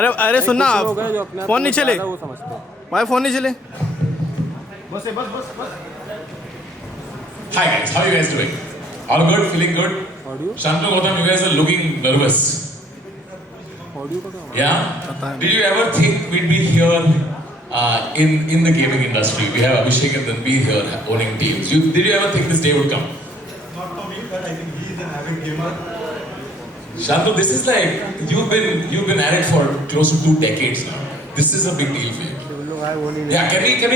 अरे अरे सुनना, कुछ लोग हैं जो अपने आप फोन को नहीं चले ज़्यादा वो समझते हैं। भाई, फोन नहीं चले। Hi guys, how are you guys doing? All good? Feeling good? Audio Shantanu Gautam, you guys are looking nervous. Audio का क्या हुआ? Yeah? Did you ever think we'd be here in the gaming industry? We have Abhishek and Ranbir here owning teams. Did you ever think this day would come? Not for me, but I think he is an avid gamer. Shantanu, this is like you've been at it for close to 2 decades now. This is a big deal for you. Yeah, can we give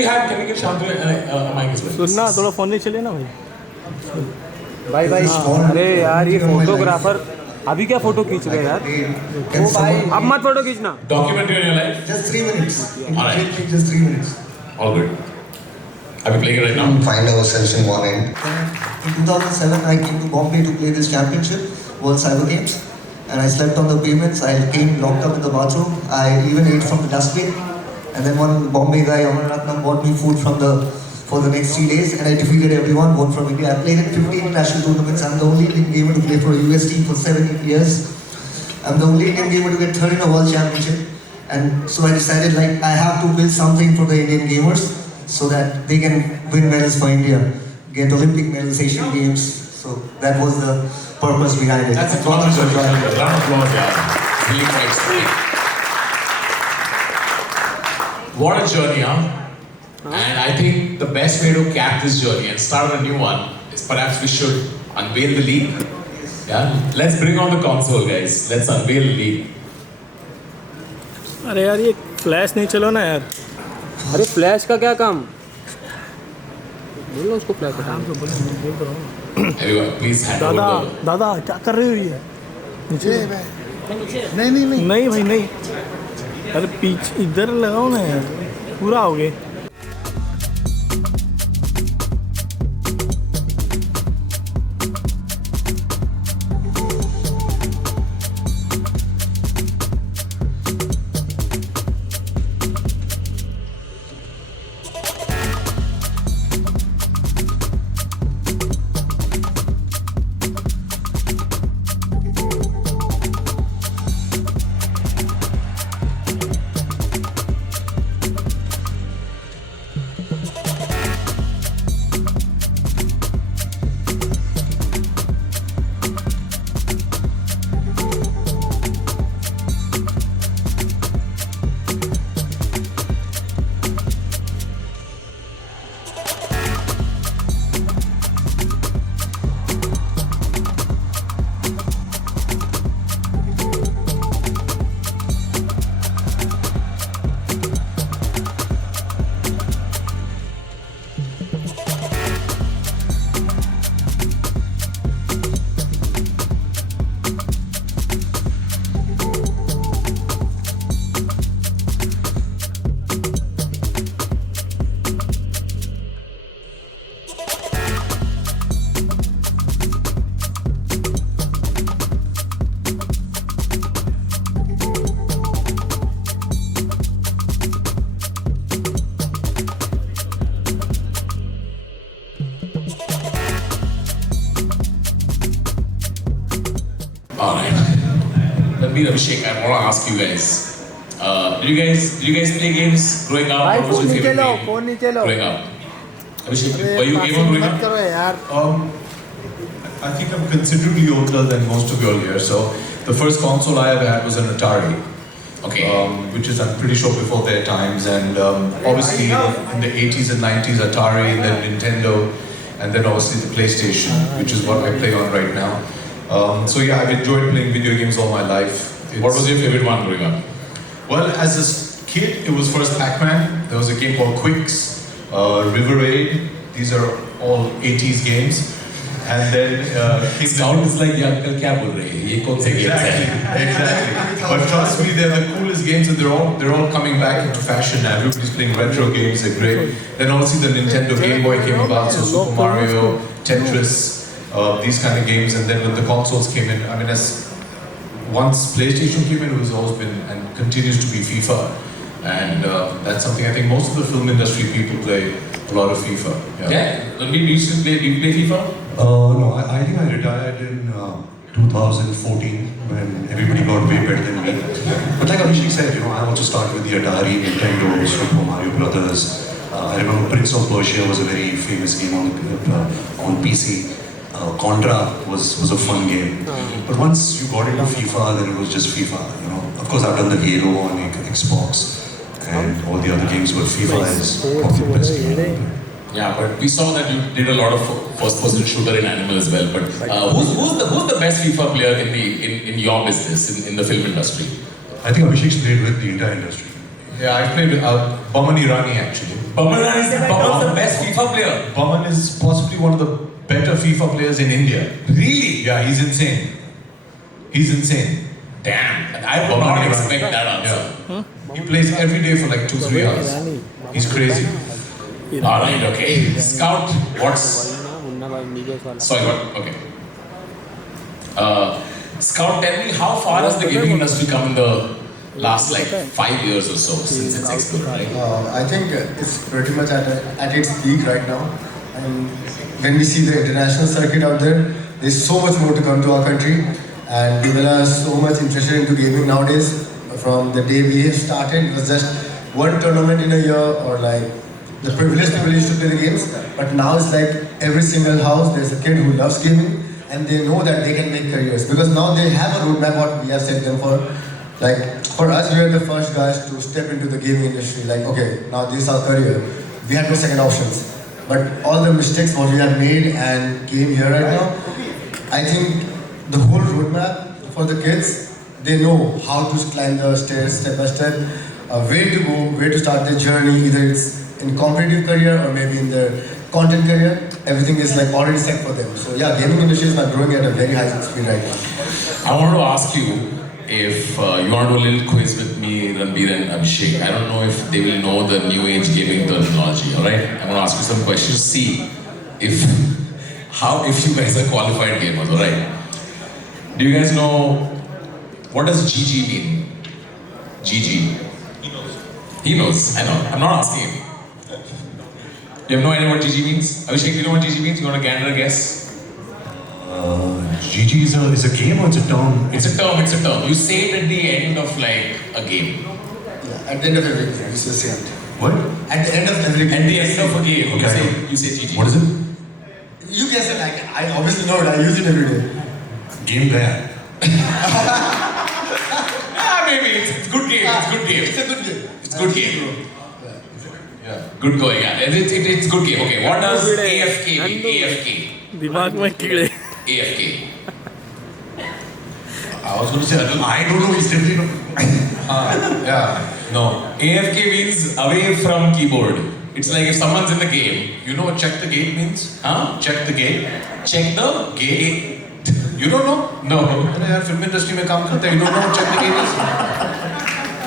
Shantanu a mic as well? सुनना, थोड़ा phone नहीं चले ना भाई। भाई अरे यार ये फोटोग्राफर अभी क्या फोटो खींच रहे हैं यार? Can someone अब मत फोटो खींचना। Documentary on your life? just 3 minutes? Alright. Just 3 minutes. All good. Are we playing it right now? Find ourselves in one end. In 2007, I came to Bombay to play this championship, World Cyber Games, and I slept on the pavements. I came locked up in the bathroom. I even ate from the dustbin. And then one Bombay guy, Amar Ratnam, bought me food for the next 3 days, and I defeated everyone, one from India. I played in 15 international tournaments. I'm the only Indian gamer to play for a US team for 7 years. I'm the only Indian gamer to get third in a world championship. And so I decided like I have to build something for the Indian gamers so that they can win medals for India, get Olympic medals, Asian Games. So that was the purpose behind it. That's a round of applause, yeah. Really quite sweet. What a journey, huh? And I think the best way to cap this journey and start a new one is perhaps we should unveil the league. Yeah? Let's bring on the console, guys. Let's unveil the league. अरे यार ये flash नहीं चलो ना यार। अरे flash का क्या काम? बोलो उसको फ्लैश का। Everyone, please hand over दादा the... दादा क्या कर रही हुई है? नीचे नहीं भाई नहीं। अरे पीछे इधर लगाओ ना यार, पूरा हो गए। Ranbir, Abhishek, I want to ask you guys. Did you guys play games growing up? What was your favorite game growing up? Abhishek, were you a gamer growing up? I think I'm considerably older than most of you all here. So the first console I ever had was an Atari. Okay. Which is, I'm pretty sure, before their times. And obviously in the 80s and 90s, Atari, and then Nintendo, and then obviously the PlayStation, which is what I play on right now. So yeah, I've enjoyed playing video games all my life. What was your favorite one growing up? Well, as a kid, it was first Pac-Man. There was a game called Quicks, River Raid. These are all 80s games. And then Sounds like ये uncle क्या बोल रहे हैं? ये कौन से games हैं? Exactly. But trust me, they're the coolest games, and they're all coming back into fashion now. Everybody's playing retro games. They're great. Then obviously the Nintendo Game Boy came about, so Super Mario, Tetris, these kind of games. And then when the consoles came in, I mean, as once PlayStation came in, it was always been and continues to be FIFA. And that's something I think most of the film industry people play a lot of FIFA. Yeah. When we used to play, do you play FIFA? No, I think I retired in 2014 when everybody got way better than me. But like Abhishek said, I also started with the Atari, Nintendo, Super Mario Brothers. I remember Prince of Persia was a very famous game on PC. Contra was a fun game. But once you got into FIFA, then it was just FIFA. Of course, I've done the Halo on Xbox and all the other games, but FIFA is probably the best game. Yeah, but we saw that you did a lot of first-person shooter in Animal as well. But who's the best FIFA player in your business in the film industry? I think Abhishek's played with the entire industry. Yeah, I played with Baman Irani actually. Baman's the best FIFA player. Baman is possibly one of the better FIFA players in India. Really? Yeah, he's insane. He's insane. Damn, I would not expect that answer. He plays every day for like 2-3 hours. He's crazy. Alright, okay. Scout, Sorry, what? Okay. Scout, tell me, how far has the gaming industry come in the last like 5 years or so since it's exploded, right? I think it's pretty much at its peak right now. And when we see the international circuit out there, there's so much more to come to our country. And people are so much interested into gaming nowadays. From the day we started, it was just one tournament in a year, or like the privileged people used to play the games. But now it's like every single house, there's a kid who loves gaming, and they know that they can make careers. Because now they have a roadmap what we have set them for. Like, for us, we are the first guys to step into the gaming industry. Like, okay, now this is our career. We had no second options. But all the mistakes what we have made and came here right now, I think the whole roadmap for the kids, they know how to climb the stairs step by step, where to go, where to start their journey, either it's in competitive career or maybe in their content career. Everything is like already set for them. So yeah, gaming industry is growing at a very high speed right now. I want to ask you if you want to do a little quiz with me, Ranbir and Abhishek. I don't know if they will know the new age gaming terminology, alright? I'm going to ask you some questions, see if you guys are qualified gamers, alright? Do you guys know, what does GG mean? GG. He knows, I know. I'm not asking him. You have no idea what GG means? Abhishek, do you know what GG means? You want to gander a guess? GG is a game or it's a term? It's a term. You say it at the end of like a game. Yeah, at the end of every game, you say it. What? At the end of every game. At the end of a game, Okay. you say GG. What is it? You guess it, like, I obviously know it, I use it every day. Game player. Maybe it's good game. It's good game. It's a good game. It's good game. Yeah. Good going. Yeah. It's good game. Okay. What does AFK mean? AFK. दिमाग में कीड़े. AFK. I was going to say, I don't know, it's definitely yeah, no. AFK means away from keyboard. It's like if someone's in the game. You know what check the gate means? Huh? Check the gate. Check the Gate. You don't know? No. अरे यार film industry में काम करते हैं. You don't know what check the gate is?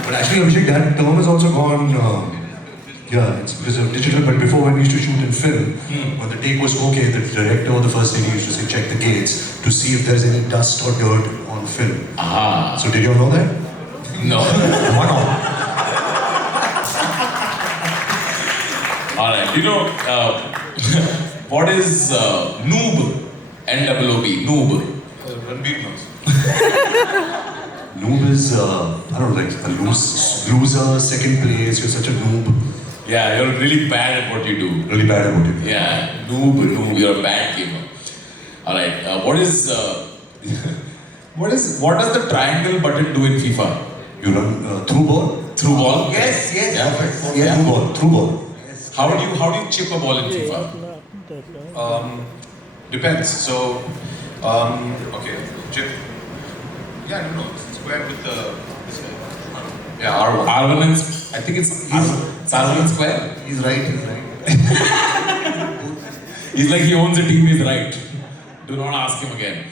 But actually, Abhishek, that term has also gone. It's digital. But before, when we used to shoot in film, when the take was okay, the director or the first lady used to say, check the gates to see if there's any dust or dirt on film. Ah. So did you know that? No. Why not? All right. You know what is noob? NOOB. Noob. Ranbir knows. Noob is, I don't know, like a loser, second place. You're such a noob. Yeah, you're really bad at what you do. Really bad at what you do. Yeah, noob, you're a bad gamer. Alright, what does the triangle button do in FIFA? You run through ball. Through ball? Yes. Yeah. Through ball. How do you chip a ball in FIFA? Depends. So, okay, chip. Yeah, no, square with the. Yeah, R1. R1 and I think it's R1 and square. He's right. He's like he owns a team. He's right. Do not ask him again.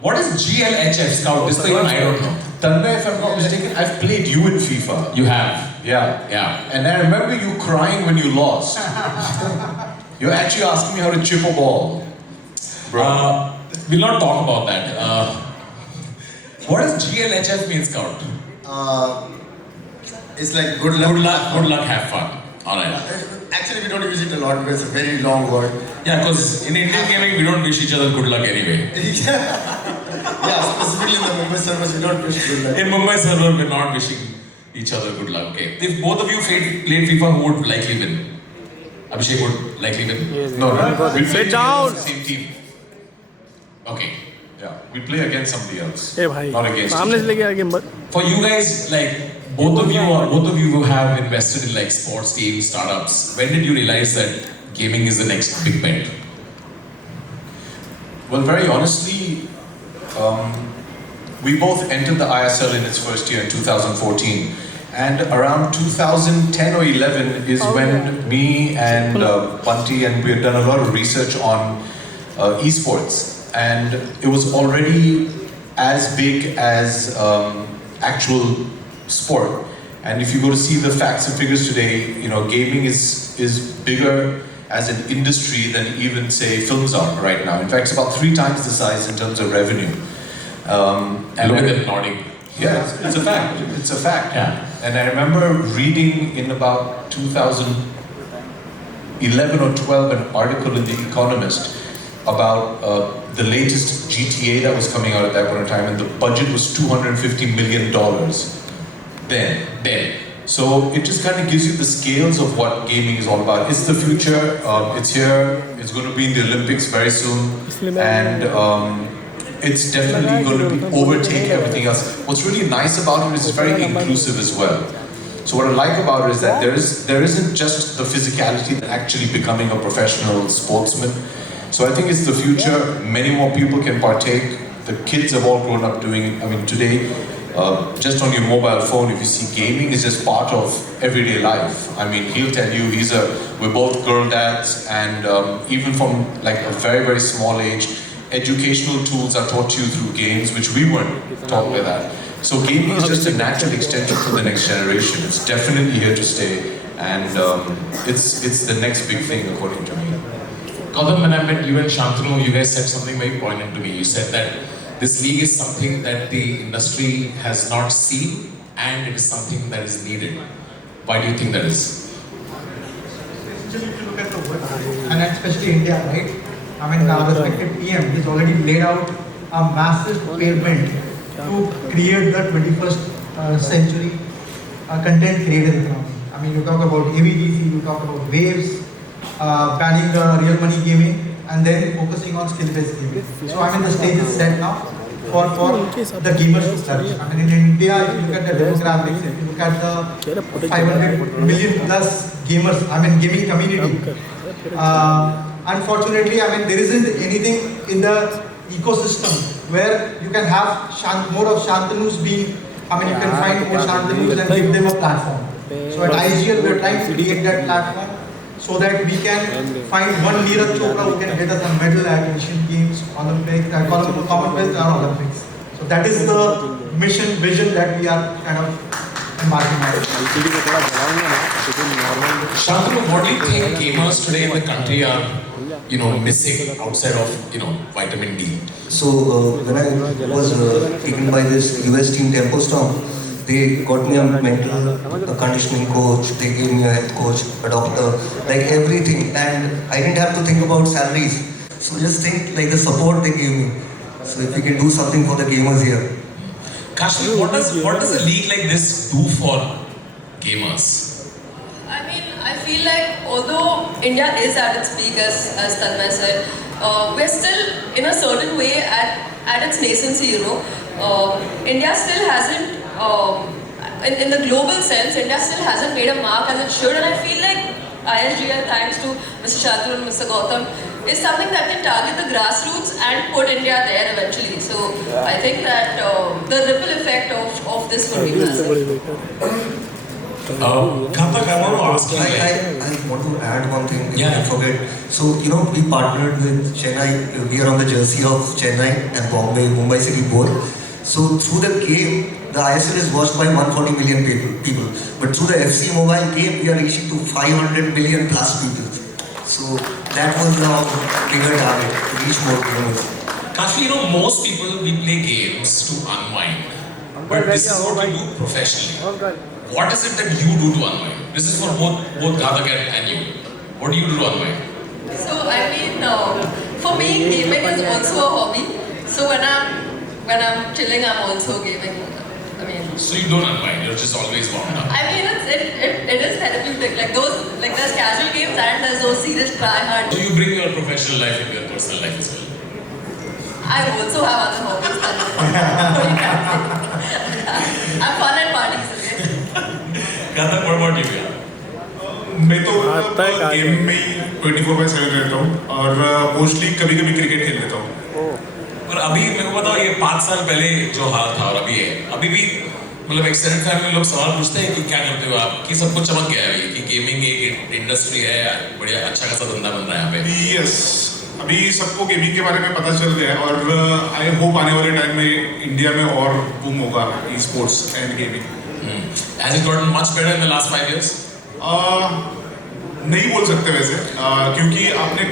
What is GLHF, Scout? This thing I don't know. Tanmay, if I'm not mistaken, I've played you in FIFA. You have. Yeah. Yeah. And I remember you crying when you lost. You're actually asking me how to chip a ball. We'll not talk about that. What does GLHF mean, Scout? It's like good luck. Good luck, have fun. Alright. Actually, we don't use it a lot because it's a very long word. Yeah, because in Indian gaming, we don't wish each other good luck anyway. Yeah. Yeah, specifically in the Mumbai servers, we don't wish good luck. In Mumbai server, we're not wishing each other good luck. Okay. If both of you played FIFA, who would likely win? Abhishek would likely win. No, no. We Sit down. the same team. Okay. Yeah, we play against somebody else. ए भाई Not against सामने each से लेके आगे मत For you guys, like both of you who have invested in like sports teams, startups, when did you realize that gaming is the next big bet? Well, very honestly, we both entered the ISL in its first year in 2014. And around 2010 or 11 is when me and Bunty and we had done a lot of research on esports. And it was already as big as actual sport. And if you go to see the facts and figures today, you know, gaming is bigger as an industry than even say films are right now. In fact, it's about 3 times the size in terms of revenue. And look at them nodding. Yeah, it's a fact. It's a fact. Yeah. And I remember reading in about 2011 or 12 an article in The Economist about the latest GTA that was coming out at that point in time, and the budget was $250 million then. So it just kind of gives you the scales of what gaming is all about. It's the future. It's here. It's going to be in the Olympics very soon, and it's definitely going to overtake everything else. What's really nice about it is it's very inclusive as well. So what I like about it is that there isn't just the physicality that actually becoming a professional sportsman. So I think it's the future. Many more people can partake. The kids have all grown up doing it. I mean, today, just on your mobile phone, if you see gaming is just part of everyday life. I mean, he'll tell you we're both girl dads, and even from like a very, very small age, educational tools are taught to you through games, which we weren't taught by that. So gaming is just a natural extension for the next generation. It's definitely here to stay, and it's the next big thing according to me. Gautam, when I met you and Shantanu, you guys said something very poignant to me. You said that this league is something that the industry has not seen, and it is something that is needed. Why do you think that is? Especially if you look at the world, and especially India, right? I mean, our respected PM has already laid out a massive pavement to create the 21st century content creator economy. I mean, you talk about ABDC, you talk about waves, banning the real money gaming, and then focusing on skill-based gaming. So I mean, the stage is set now for the gamers to flourish. I mean, in India, if you look at the demographics, if you look at the 500 million plus gamers, I mean, gaming community. Unfortunately, I mean, there isn't anything in the ecosystem where you can have more of Shantanus being, I mean, you can find more Shantanus and give them a platform. So at IGL, we're trying to create that platform so that we can find one Neeraj Chopra who can get us a medal at Asian Games, Olympics, Commonwealth or Olympics. So that is the mission, vision that we are kind of embarking on. Shantanu, what do you think gamers today in the country are, missing outside of, vitamin D? So when I was taken by this US team Tempo Storm, they got me a mental conditioning coach, they gave me a health coach, a doctor, like everything, and I didn't have to think about salaries. So just think like the support they gave me. So if we can do something for the gamers here. Kashi, what does a league like this do for gamers? I mean, I feel like although India is at its peak, as Tanmay said, we're still in a certain way at its nascency, India still hasn't, in the global sense, India still hasn't made a mark as it should, and I feel like ISGL, thanks to Mr. Shantanu and Mr. Gautam, is something that can target the grassroots and put India there eventually. So I think that the ripple effect of this would be massive. Gautam, I want to ask you. I want to add one thing if I forget. So, we partnered with Chennai. We are on the jersey of Chennai and Mumbai City both. So through the game, the ISL is watched by 140 million people. But through the FC mobile game, we are reaching to 500 million plus people. So that was our bigger target, to reach more gamers. Kashi, most people, we play games to unwind. But this is what we do professionally. What is it that you do to unwind? This is for both Gautam and you. What do you do to unwind? So I mean, for me, gaming is also a hobby. So when when I'm chilling, I'm also gaming. I mean. So you don't unwind, you're just always wound up. I mean, it is therapeutic. Like there's casual games and there's those serious try-hard. So you bring your professional life into your personal life as well? I also have other hobbies. I'm fun at parties. Gandhar, what about you? मैं तो game में ही 24/7 रहता हूँ और mostly कभी कभी cricket खेल लेता हूँ। और अभी मेरे को बताओ, ये 5 साल पहले जो हाल था और अभी है, अभी भी मतलब एक्सटेंडेड फैमिली में लोग सवाल पूछते हैं कि क्या करते हो आप, कि सबको चमक गया है कि गेमिंग एक इंडस्ट्री है, बढ़िया अच्छा खासा धंधा बन रहा है यहाँ पे। यस, अभी सबको गेमिंग के बारे में पता चल गया है और आई होप आने वाले टाइम में इंडिया में और बूम होगा e sports and gaming. Has it gotten much better in the last 5 years? नहीं बोल सकते वैसे, क्योंकि आपने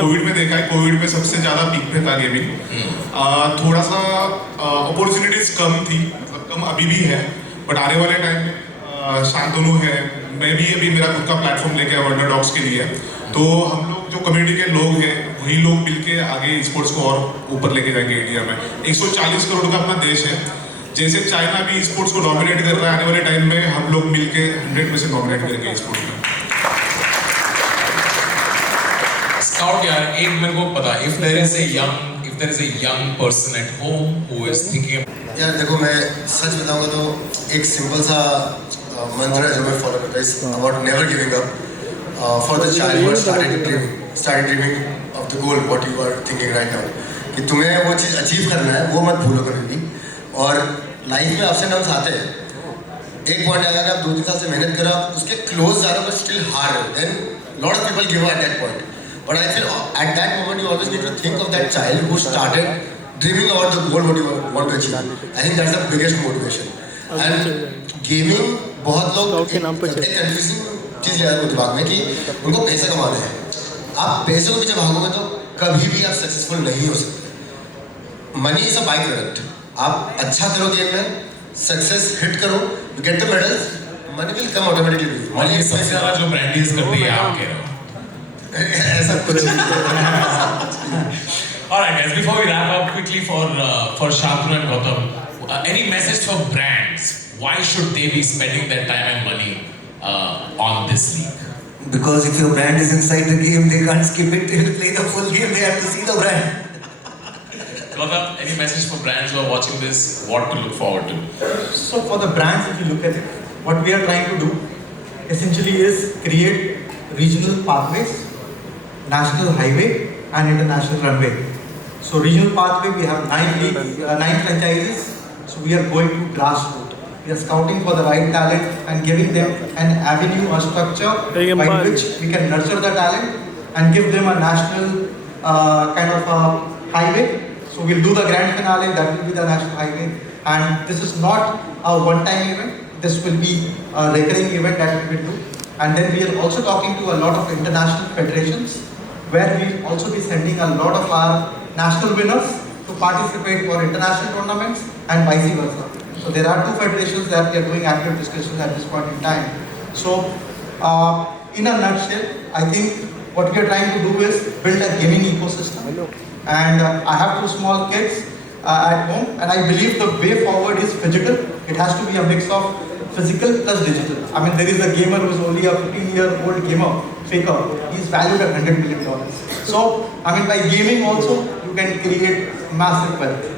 कोविड में देखा है, कोविड में सबसे ज़्यादा पीक पे था गेमिंग। थोड़ा सा अपॉर्चुनिटीज कम थी, मतलब कम अभी भी है, बट आने वाले टाइम में शांतनु है, मैं भी अभी मेरा खुद का प्लेटफॉर्म लेके आया वंडर डॉग्स के लिए, तो हम लोग जो कम्युनिटी के लोग हैं वही लोग मिलके आगे स्पोर्ट्स को और ऊपर लेके जाएंगे। इंडिया में 140 करोड़ का अपना देश है, जैसे चाइना भी स्पोर्ट्स को डोमिनेट कर रहा है, आने वाले टाइम में हम लोग मिलके 100 में से डोमिनेट करेंगे स्पोर्ट्स में। Scout यार, एक मेरे को पता, if there is a young person at home who is thinking यार देखो, मैं सच बताऊंगा तो एक सिंपल सा मंत्र है जो मैं फॉलो करता हूँ, about never giving up for the child who started dreaming of the goal what you are thinking right now, कि तुम्हें वो चीज़ अचीव करना है, वो मत भूलो कभी भी। और लाइफ में अप्स एंड डाउन्स आते हैं, एक पॉइंट आएगा कि आप 2-3 साल से मेहनत करो, आप उसके क्लोज जा रहे हो बट स्टिल हार रहे हो, then lot of people give up at that point, but I feel at that moment you always need to think of that child who started dreaming about the goal what you want to achieve. I think that's the biggest motivation. And gaming, बहुत लोग एक confusing चीज़ ले आते हैं दिमाग में कि उनको पैसे कमाने हैं, आप पैसे को पीछे भागोगे तो कभी भी आप सक्सेसफुल नहीं हो सकते। Money is a by product, आप अच्छा करो गेम में, सक्सेस हिट करो, you get the medals, money will come automatically. और ये सबसे ज़्यादा जो ब्रांडीज करती है आप कह रहे हो ऐसा कुछ Alright guys, before we wrap up quickly for Shantanu and Gautam, any message for brands? Why should they be spending their time and money on this league? Because if your brand is inside the game, they can't skip it. They will play the full game. They have to see the brand. Gautam, any message for brands who are watching this? What to look forward to? So for the brands, if you look at it, what we are trying to do essentially is create regional pathways, national highway and international runway. So regional pathway, we have 9 franchises. So we are going to grassroots. We are scouting for the right talent and giving them an avenue or structure by which we can nurture the talent and give them a national kind of highway. So we'll do the grand finale, that will be the national highway. And this is not a one-time event. This will be a recurring event that we will do. And then we are also talking to a lot of international federations where we will also be sending a lot of our national winners to participate for international tournaments and vice versa. So there are 2 federations that we are doing active discussions at this point in time. So in a nutshell, I think what we are trying to do is build a gaming ecosystem. And I have 2 small kids at home, and I believe the way forward is physical. It has to be a mix of physical plus digital. I mean, there is a gamer who is only a 15-year-old gamer, faker. He is valued at $100 million. So, I mean, by gaming also, you can create massive wealth.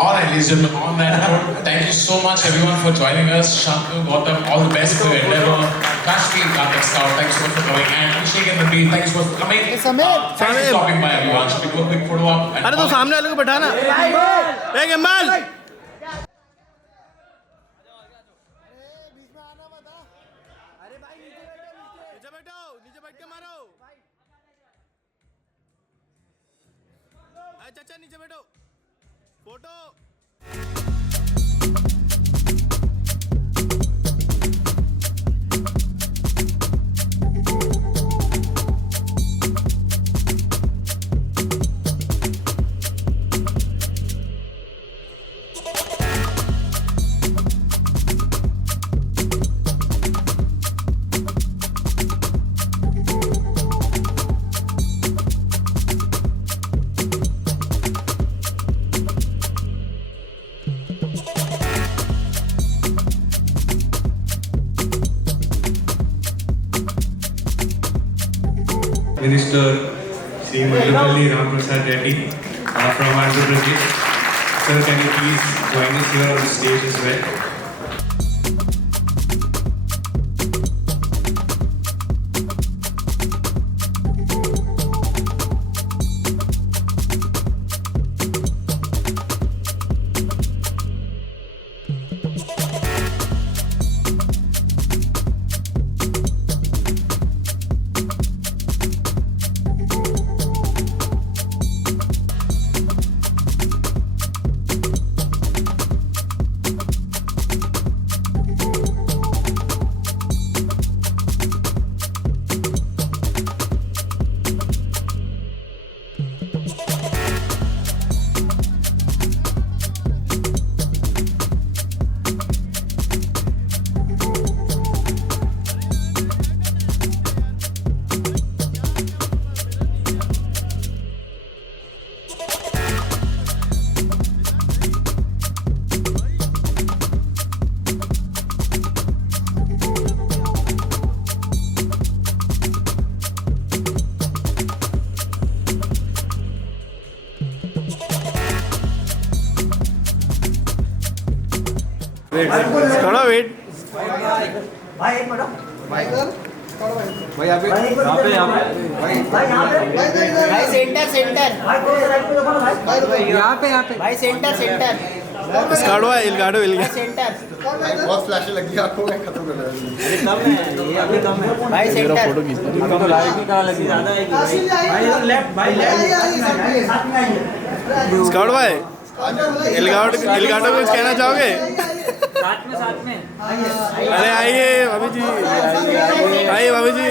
Alright, ladies and gentlemen, on that note, thank you so much everyone for joining us. Shantanu, Gautam, all the best for your endeavor. Kashmir, Karthik Scout, thanks so much for coming. And Abhishek and Nabeel, thanks so much for coming. Thanks for stopping by everyone. Should we do a quick photo op? अरे तो सामने वाले को बैठाना। एक इमरान। नीचे बैठ के मारो। चाचा नीचे बैठो। Photo Minister Sri Mullapalli Ramaprasad Reddy from Andhra Pradesh. Sir, can you please join us here on the stage as well? थोड़ा वेट। इसकाड़ो है, इलगाड़ो इलगा। बहुत फ्लैश लगी आंखों में, खत्म कर रहा है। ये अभी कम है भाई सेंटर फोटो खींचना। अभी तो लाइट भी कहाँ लगी ज्यादा है भाई लेफ्ट भाई इसकाड़ो है, इलगाड़ो कुछ कहना चाहोगे? साथ में अरे आइए भाभी जी, आइए भाभी जी।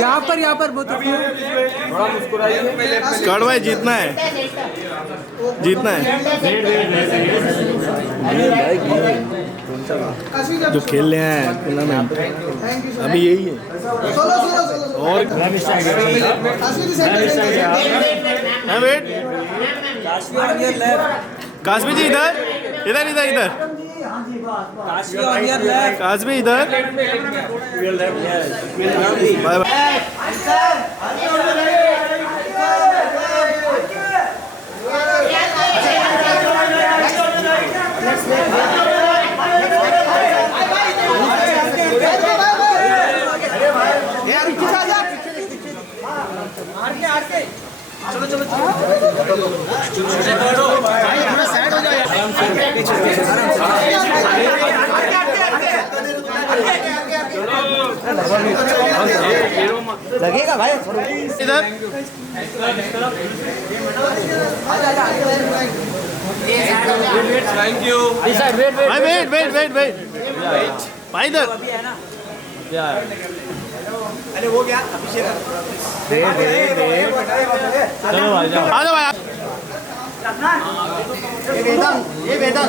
यहाँ पर बहुत थोड़ा मुस्कुराइए। स्कॉट भाई जीतना है, जीतना है। जो खेल रहे हैं टूर्नामेंट अभी यही है। और वेट, काश्मी जी इधर इधर इधर इधर, काश्मी इधर। Bye bye. चलो चलो थोड़ा साइड हो जाए लगेगा भाई इधर। थैंक यू भाई वेट वेट वेट वेट भाई इधर। अरे वो क्या दे चलो भाई, आ जाओ भाई। ये वेदन